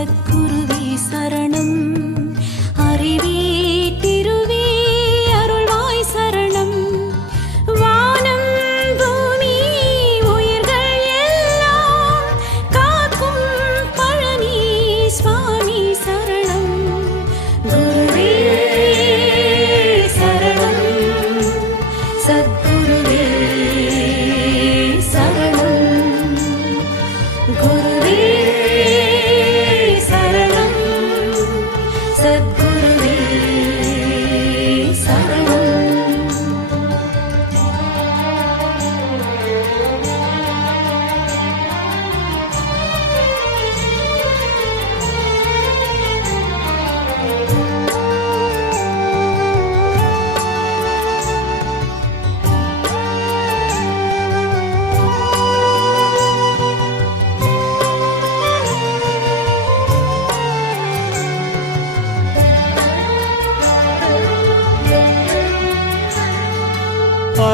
சத்குருவி சரண.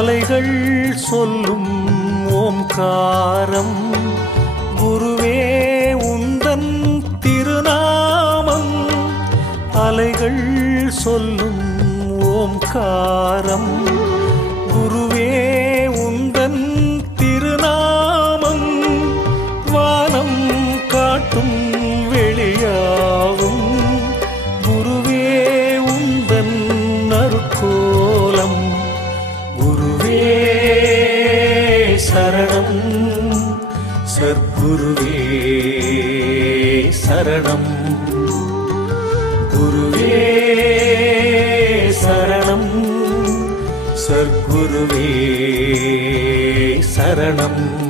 அலைகள் சொல்லும் ஓம்காரம். குருவே உந்தன் திருநாமம். அலைகள் சொல்லும் ஓம்காரம். குருவே சரணம். சர்க்குருவே சரணம். குருவே சரணம். சர்க்குருவே சரணம்.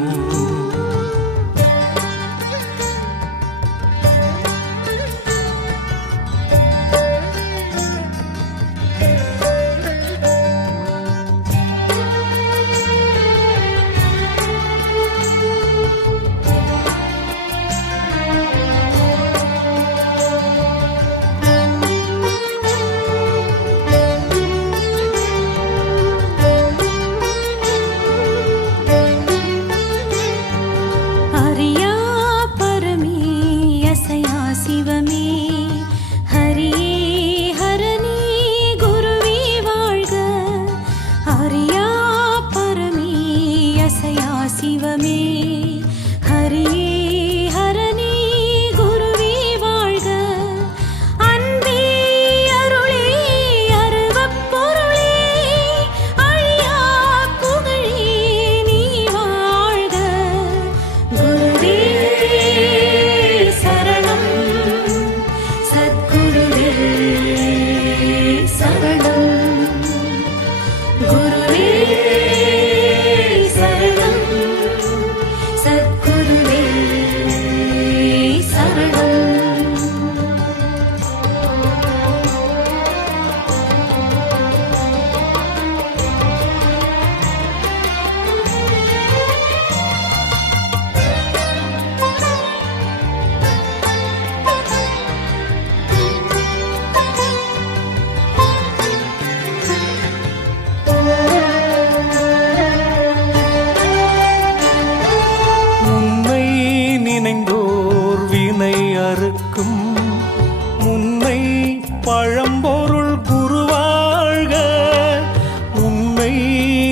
நிற்கும் முன்னை பழம்பொருள் குருவாழ்க. உன்னை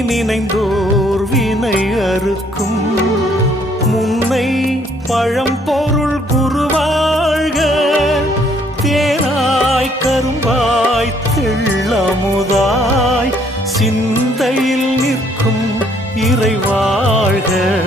நினைந்தோர் வினை அறுக்கும். முன்னை பழம்பொருள் குருவாழ்க. தேனாய் கரும்பாய் தெள்ளமுதாய். சிந்தையில் நிற்கும் இறைவாழ்க.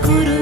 来る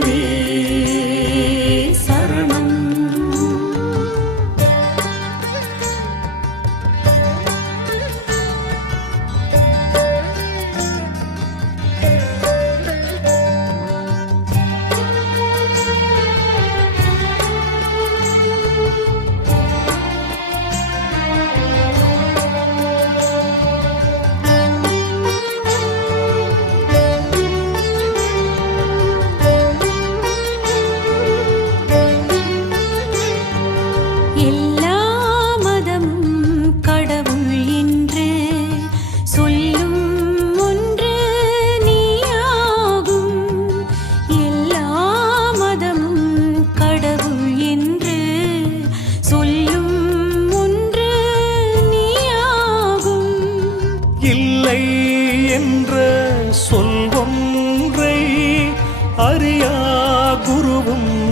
move